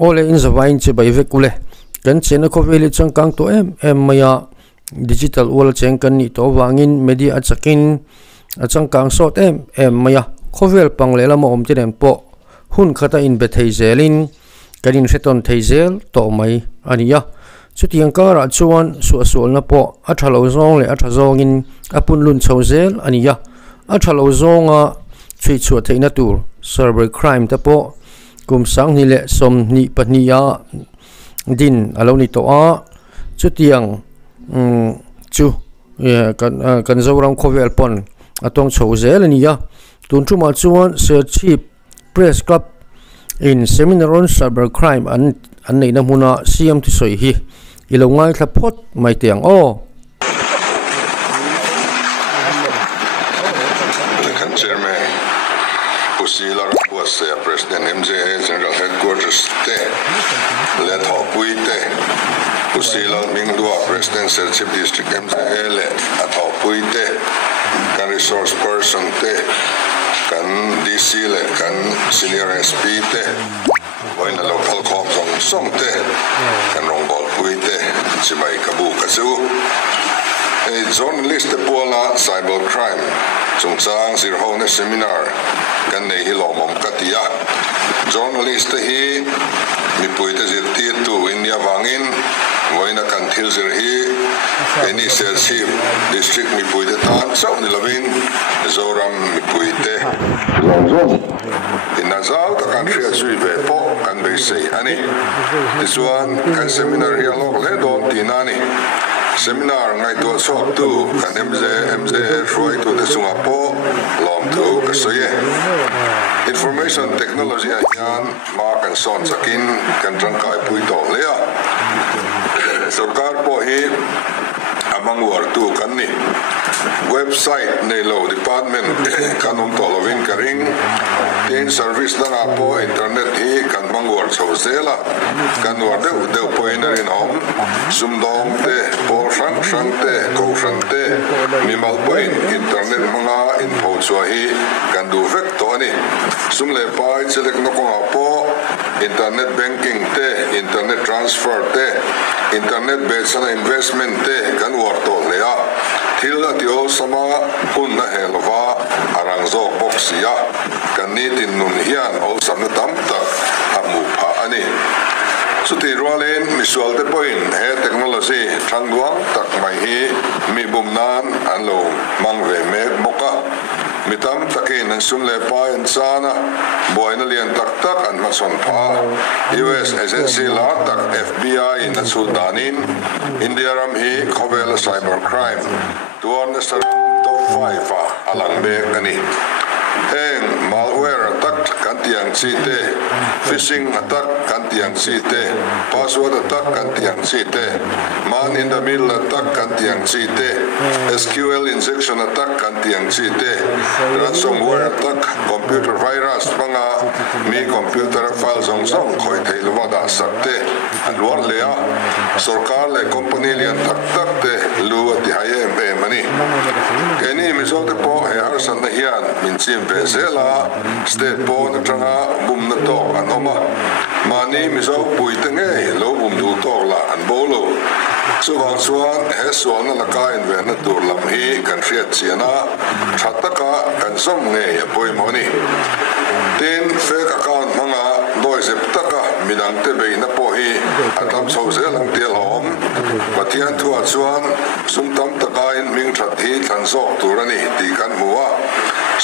ole in zawain che bai ve kule kan chena ko veli changkang to em maya digital wall cheng kan ni to wangin media achakin achangkang sot em maya khovel pangle lama om chen po hun khata in be theizelin kanin reton theizel to mai ania chutiang kara chuan su asol na po athalo zong le athazongin apun lun chhozel ania athalo zonga chui chu theina tur cyber crime ta po kum sang ni le som ni pahnia din alo ni to a chutiang chu kan zoram khovel pon atong chhozel ania tun chuma chuan sir chief press club in seminar on cyber crime an nei na huna siam ti soi hi ilongai thlapot mai tiang o chairman usila was president MJ general headquarters te let hopui te usila mingdua president sir chief district MJ le at hopui te kan resource person te kan DC le kan senior SP te voin na local com som te kan rongbol pui te simai kabu kasu journalist pola cyber crime chungchang sirhone seminar kan nei hi lomom katia journalist hi mi puite zirti tu india wangin voina kan thil zir hi any chief district mi puite tan so ni lovin zoram mi puite zong inazal ka kan ria zui ve po kan be sei ani this one kan seminar hi alok le don tinani seminar ngai to sok tu kan MJ roi to the sungapo lom tu kasoye information technology yan ma kan son sakin kan trangkai pui to lea sarkar po hi amang war tu kan ni website nei lo department kanum to lovin karing tin service na po internet hi kan mangwar chozela kan war de poiner in home sumdom te por sang te ko sang te mi mal point internet mga info chwa hi kan du vek to ani sumle pai selek no ko po internet banking te internet transfer te internet based investment te kan war to lea thila tio sama hun na helwa arangzo boxia kanitin nun hian o samna tam tak amu pha ani suti rolen visual te point he technology thangwang tak mai hi mi bumnan anlo mangve me boka mitam takin an sumle pa an sana boina lian tak tak an mason pha US agency la tak FBI in Sudanin India ram hi khobel cyber crime tuan sa top 5 alang be ani heng malware attack kan tiang chite phishing attack kan tiang chite password attack kan tiang chite man in the middle attack kan tiang chite SQL injection attack kan tiang chite ransomware attack computer virus panga mi computer file zong khoi theiluwa da sakte anwar lea sarkar le company lian tak tak te lu ti haye me mani keni miso te po he arsan na hian min chim bezela state po na tanga bum na to anoma mani miso puitenge lo bum du to la an bolo chuwang chuan he suan na ka in ve na tur lam hi kan riat chiana thataka kan som nge poi moni tin fake account manga boy se taka midang te be na po hi atam so zelang tel hom pathian thua chuan sum tam taka in ming that hi than sok turani ti kan muwa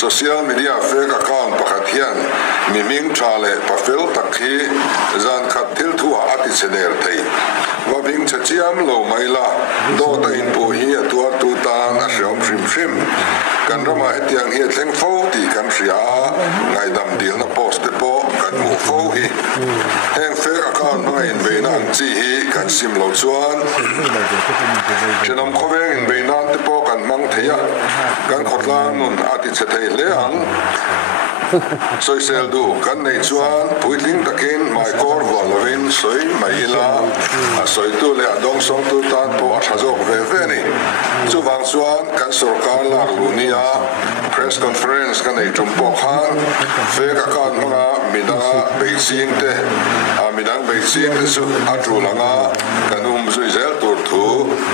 social media fake account pakhathian miming thale pafel takhi zan khat thil thua ati sener thei wa bing chachiam lo maila do ta in po hi atua tu tan a shom shim kan rama etiang hi thleng fo ti kan ria ngai dam dil na post te po kan mu fo hi heng fake account ma in be na chi hi kan sim lo chuan chenam khoweng in be na te po kan mang theya kan khotlang nun ati chetei leang soi sel du kan nei chuan puitling takin mai kor volovin soi mai la soi tu le adong song tu tan po thazok ve ni chu wang chuan kan sarkar la lunia press conference kan ei tumpo khan fe ka kan manga midanga beijing te midang beijing te su atu langa kanum zui zel tur thu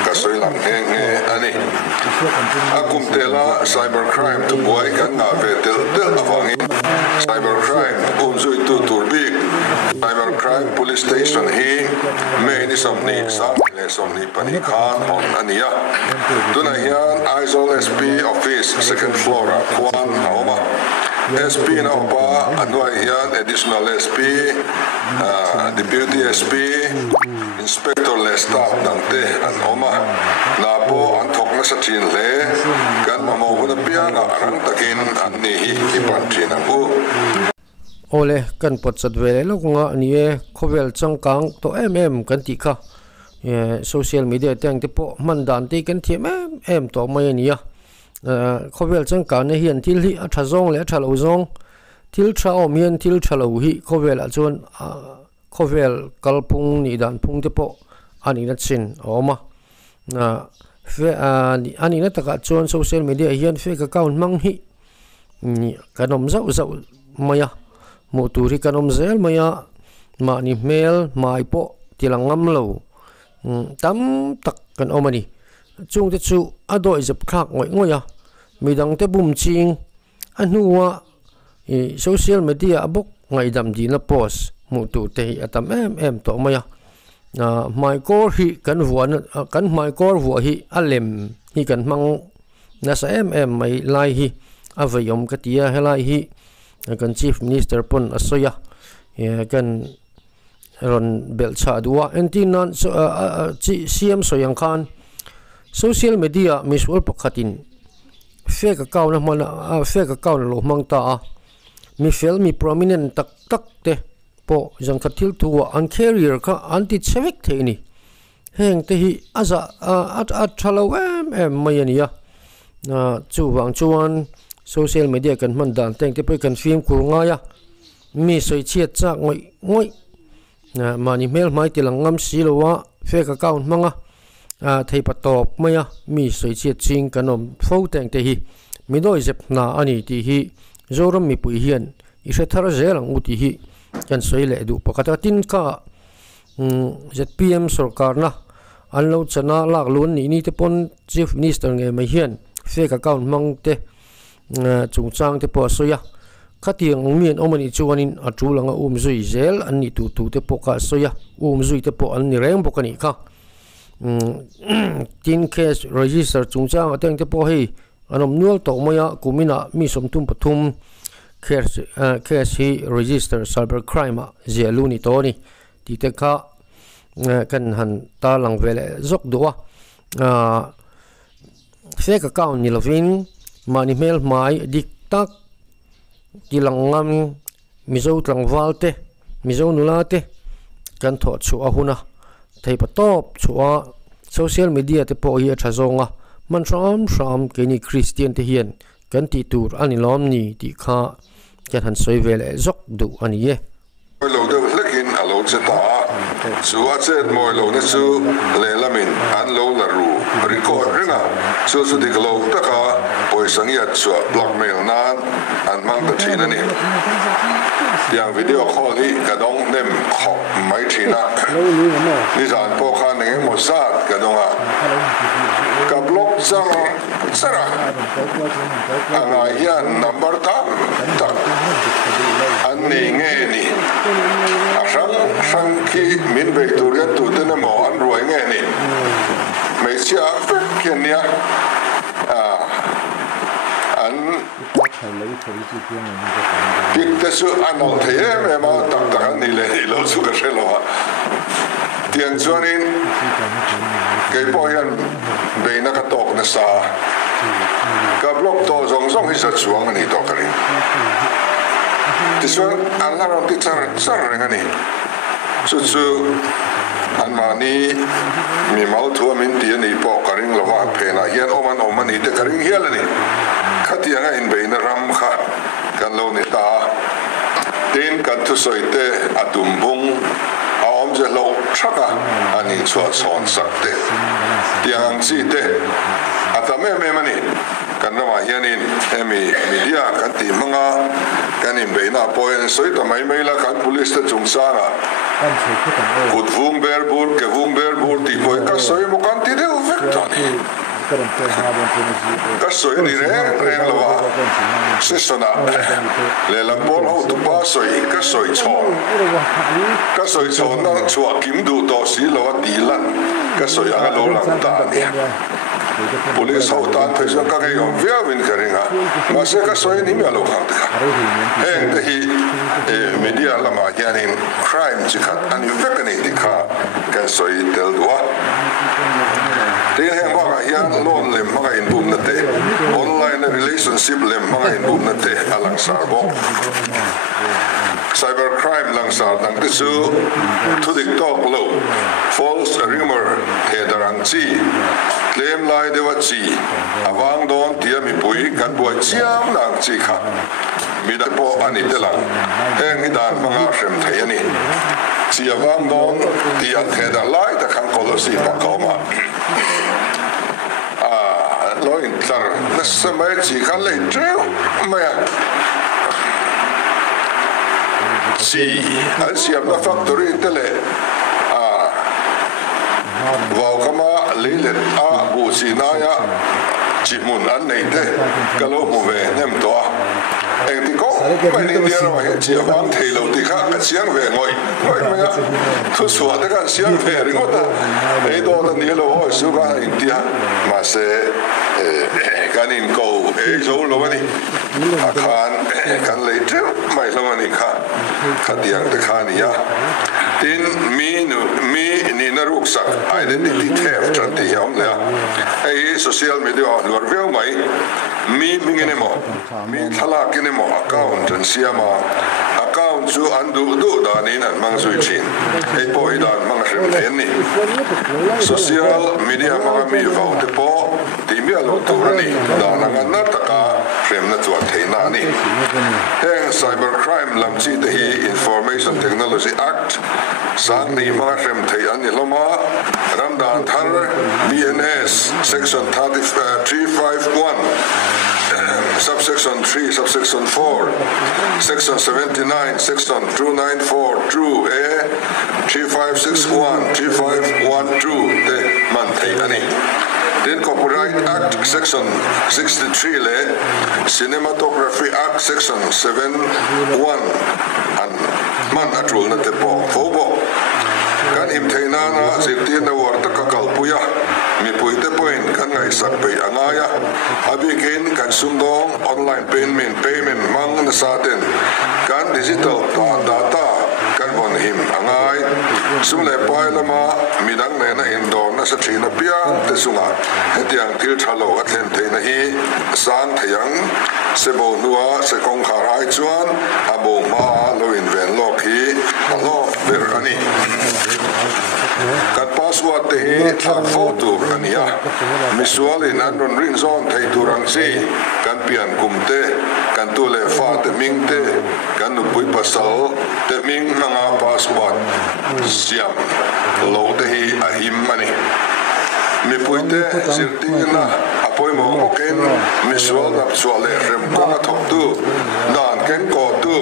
ka soi lang nge ani akum tela cybercrime tu boy kan nga ve tel awangi cybercrime zui tu turbik cybercrime police station hi me ni somni le somni pani khan on ania tuna hian aizol sp office second floor kwan naoma SP na opa anuai hian additional SP deputy SP inspector le staff dangte an oma na po an thokna sa chin le kan mamo huna pianga rang takin an ni hi ipan chin angu ole kan pot chat vele lo nga ni e khovel changkang to kan ti kha social media teng te po man dan ti kan thi em to mai ania khovel changkang ne hian til hi atha zong le atha lo zong til tha om hian til tha lo hi khovel a chon khovel kalpung ni dan phung te po ani na chin oma fe ani na taka chon social media hian fake account mang hi ni kanom zau maya mu turi kanom zel maya ma ni mail mai po tilangam lo tam tak kan omani chung te chu adoi zap khak ngoya midang te bum ching anuwa social media abok ngai dam di na post mu tu te atam em to maya mai kor hi kan mai kor vo hi alem hi kan mang na sa mai lai hi avayom katia helai hi kan chief minister pon asoya kan ron bel cha duwa entinan cm soyang khan social media miswal pakhatin fake account na mana fake account lo mangta mi fel mi prominent tak te po jang khathil tuwa an carrier ka anti chewek the ni heng te hi aza at thalo mayania chu wang chuan social media kan man dan teng te pe kan film kur nga ya mi soi chiat chak ngoi mani mail mai tilang ngam silowa fake account manga thei patop maya mi soi chiat ching kanom fo teng te hi mi doi zep na ani ti hi zoram mi pui hian i se thar zelang uti hi kan soi le du pakata tin ka zpm sarkar na anlo chana lak lun ni te pon chief minister nge mai hian fake account mang te chungchang te po soya khatiang mien omani chuanin atulanga zui zel anni tu te po ka soya zui te po an ni reng bokani kha tin case register chungchang ateng te po hei anom nual to maya kumina mi somtum pathum case hi register cybercrime zeluni toni ti te kha kan han ta lang vele zok duwa fake account ni lovin mani mail mai dik tak tilangam mizo tlangwalte mizo nulate kan tho chu ahuna thei patop chua social media te po hi thazonga man ram ke ni christian te hian kan ti tur ani lom ni ti kha kan han soi vele zok du ani ye lo de lekin alo cheta chuwa chet moi lo na chu lelamin an lo la ru record ringa chu dik lo taka poisangia chu blackmail nan an mang ta thina ni yang video call hi ka dong nem khop mai thina ni zan po khan nge mo sat ka donga ka block sara anga hian number ta an ni nge ni sang khi min về Victoria tu tên là mỏ ăn ruồi nghe nè mấy chia kia nè anh biết thế sự anh nói thế mà tặng anh đi lên đi lâu suốt cái xe lo tiền cho nên cái bao nhiêu về nó cái tóc nó xa cái block to rong hết rất xuống anh đi tóc cái thì số anh là orang ticar dengan ni susu an mani mi mal thua min ti ni po karing lawa phena hian oman ni te karing hial ni khatianga in beina ram kha kan lo ni ta tin kan thu soite atumbung aom je lo thaka ani chua chon sakte tiang chi te atame me mani kan rama hianin emi media kan ti manga kan in beina poin soi ta mai mai la kan police ta chungsanga kut vung ber bur ke vung ber bur ti poi ka soi mo kan ti de vektani ka soi ni re lawa sesona le la bol ho tu pa soi ka soi chon na chua kim du to si lo ti lan ka soi a lo lang ta ni police ho tan pe sa ka ge yom viau in karinga ma se ka soi ni mi lo khang ta he hi media lama hianin crime chi khat an yu vekani ti kha kan soi tel dua te he ma ga hian lon le ma ga in bum na te online relationship le ma ga in bum na te alang sar bo cyber crime lang sar nang te chu thu dik tok lo false rumor he darang chi claim lai de wa chi awang don tia mi pui kan bo chiam nang chi kha mi da po ani te lang heng hi dan manga sem thei ani chi awang don tia the da lai ta khang policy pa ko ma lo in tar na samai chi khan le treu ma si al siam na factory tele vào kama leilet a bu sinaya chỉ muốn ăn này thế, cái lỗ mù về nem toa, anh thì có, mấy người đi ra ngoài chỉ vắng thì lâu thì khác, cái xiang về ngồi mà nhá, thu xóa cái xiang về rồi ngót ta, ấy đó là nhiều lâu rồi số cái anh tia, mà sẽ cái nín cầu, ấy số lâu vậy, khăn lấy trước, mấy lâu anh khăn, khăn tiếng thì khăn nhá, tin mi nín là ruột sạc, identity theft chẳng thì hiểu nè, ấy social media luar viau mai mi mingene mo mi thala kene mo account an siama account chu andu du da ni nan mang sui chin ei poi dan mang shem len ni social media mang mi vau te po ti mi alo tu ni da nang na taka shem na chuan theina ni heng cyber crime lam chi te hi information technology act sang ni mang shem thei an ni loma ramdan thar bns section 351 subsection 3 subsection 4 section 79 section 294 2 a 3561 3512 te man thei ani then Copyright Act section 63 le Cinematography Act section 71 and man atrul na te po fobo kan im theina na sirtin na war ta kakal puya mi puite point kan ngai sak pe angaya abikin kan sumdong online payment mang na sa ten kan digital data kan bon him angai sumle pai lama midang ne na indor na sa thina pia te sunga hetiang thil thalo atlen theina hi san thayang sebo nuwa se kong kharai chuan abo ma lo in ven lo khi alo ver ani kan password te hi thak photo ania misual in andron ring zone thei turang si kan pian kumte kan tu le fa te ming te kan nu pui pasal te ming nanga password siam lo te hi ahim mani mi puite sirtina apoi mo ken misual nap suale rem ko na thok tu dan ken ko tu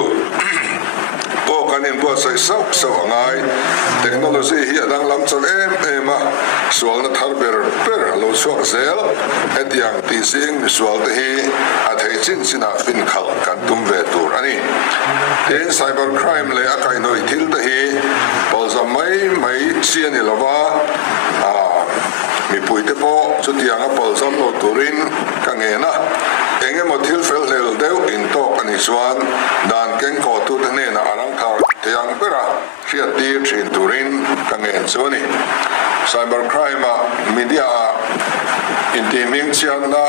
kanin po sa isap sa wangay technology hi adang lam chal ema sual na thar ber lo suak zel etiang tising sual te hi athei chin sina fin khal kan tum ve tur ani ten cyber crime le akai noi thil te hi bolza mai chian ni lova mi puite po chutianga bolzam lo turin kangena enge mo thil fel lel deu in to ani chuan dan ken ko tu te ne na arang thar tiang pera ria ti thin turin kangen choni cyber crime media intiming chian na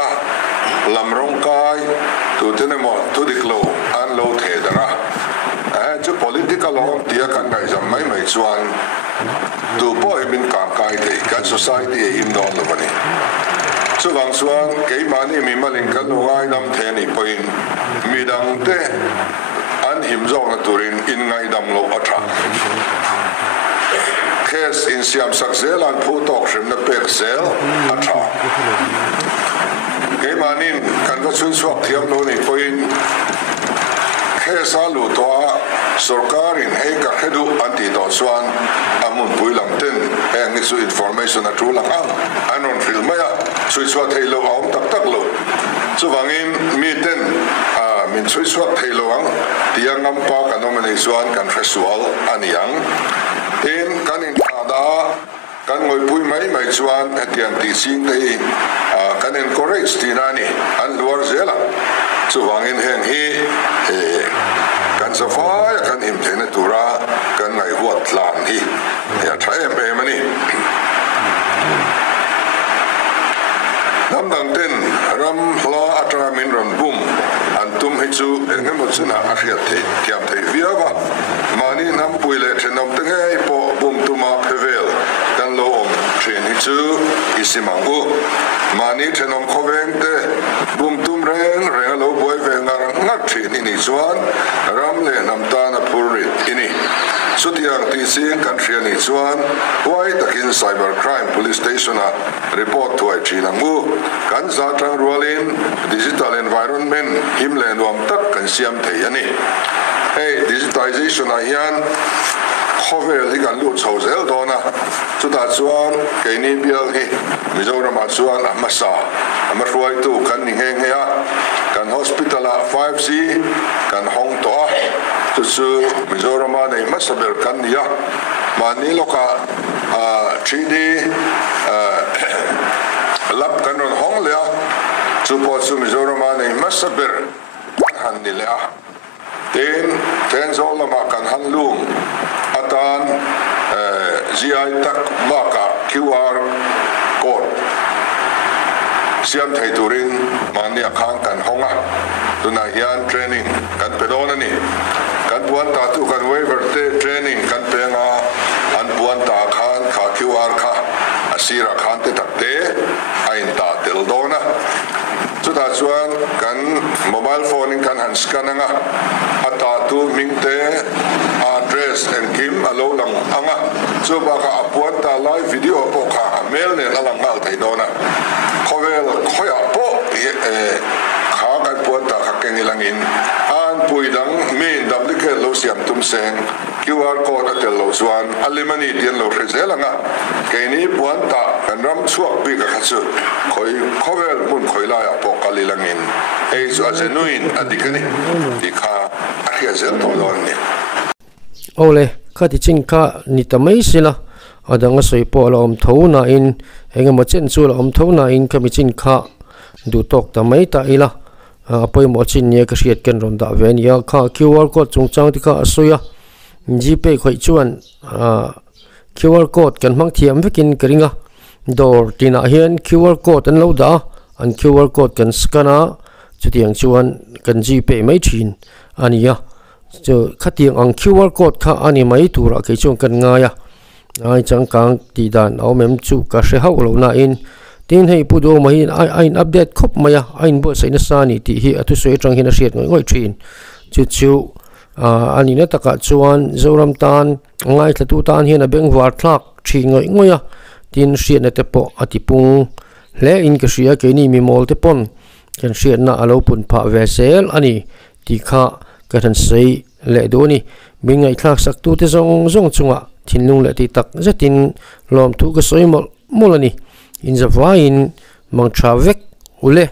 lamrong kai tu te ne mo tu diklo an lo the dara chu political law tia kan ngai jam mai chuan tu boy min ka kai te kan society im don lo bani chu wang chuan ke mani mi malin kan ngai nam the ni poin mi dang te an him zong na turin in ngai dam lo atha case in siam sak zel an phu tok rim na pek zel a tha ke manin kan va chun suak thiam lo ni poin khe sa lu to sarkar in he ka hedu anti to chuan amun puilam ten eng isu information a trulang anon fil maya chui chwa thailo aum tak tak lo chuwangin mi ten min chui chwa thailo ang tiangam pa kanomani chuan kan ritual aniang in kan in ada kan ngoi pui mai chuan atiang ti sing te kan encourage tinani an luar zela chuwangin heng hi kan safai kan im thena tura kan ngai huat tlan hi ya thaem emani namdang ten ram hla atra min ram bum antum hichu engemo chuna ahriat the tiam the viawa mani nam puile thenom tengai po bum tuma phevel kan lo om train hichu isimangu mani thenom khoveng te bum tum reng lo boy vengar ngat train ni chuan ram le nam ta na purit ini sutiang ti sing kan thrian ni chuan wai takin cyber crime police station a report to ai chinangu kan za tang rolin digital environment himlen wam tak kan siam thei ani hey digitization a hian khovel hi kan lu chho zel dona chuta chuan keini bial hi mizoram a chuan amasa amarhuai tu kan ni heng hea kan hospital a 5C kan hong to chu mizoram a nei masaber kan nia mani loka 3D lab kan ron hong le chu po chu mizoram a nei masaber han ni le ten zol lama kan han lum atan GI tak maka QR code siam thai turin mani akhang kan honga tuna hian training kan pedona ni kan puan ta tu kan waiver te training kan penga an puan ta khan kha QR kha asira khan te takte ain ta tel dona chuta chuan kan mobile phone kan han scananga ata tu mingte address and kim alo lang anga chu ba ka apuan ta live video po kha mail ne alang ngal thai dona khovel khoya po kha kan puan ta kha keng ilangin an puidang min duplicate lo siam tum seng QR code atel lo chuan alimani dian lo rezelanga keini puan ta kan ram chuak bi ka khachu khoi khovel mun khoila ya po kalilangin ei chu azenuin adikani dikha ahia zel to lon ni ole khati chin kha ni tamai sila adanga soi po la om thona in engemaw chen chu la om thona in kami chin kha du tok tamai ta ila apoi mo chin ne ka riat ken ron da ven ya kha QR code chung chang ti kha asoya GPay khoi chuan QR code kan mang thiam vekin keringa dor tina hian QR code an lo da an QR code kan scana chutiang chuan kan GPay mai thin ania chu khatiang ang QR code kha ani mai tura ke chung kan nga ya ai chang kang ti dan au mem chu ka hre hau lo na in tin hei pu do mai ai update khop maya ain bo sai na sani ti hi atu soi tang hin a riat ngoi thin chu ani na taka chuan zoram tan ngai thatu tan hian a bengvarthlak thi ngoya tin hriat na te po atipung hle in ka hria ke ni mi mol te pon kan hriat na alo pun pha vesel ani ti kha ka than sei le do ni mingai thlak sak tu te zong chunga thinlung le ti tak zatin lom thu ka soi mol ani in za vain mang travek ule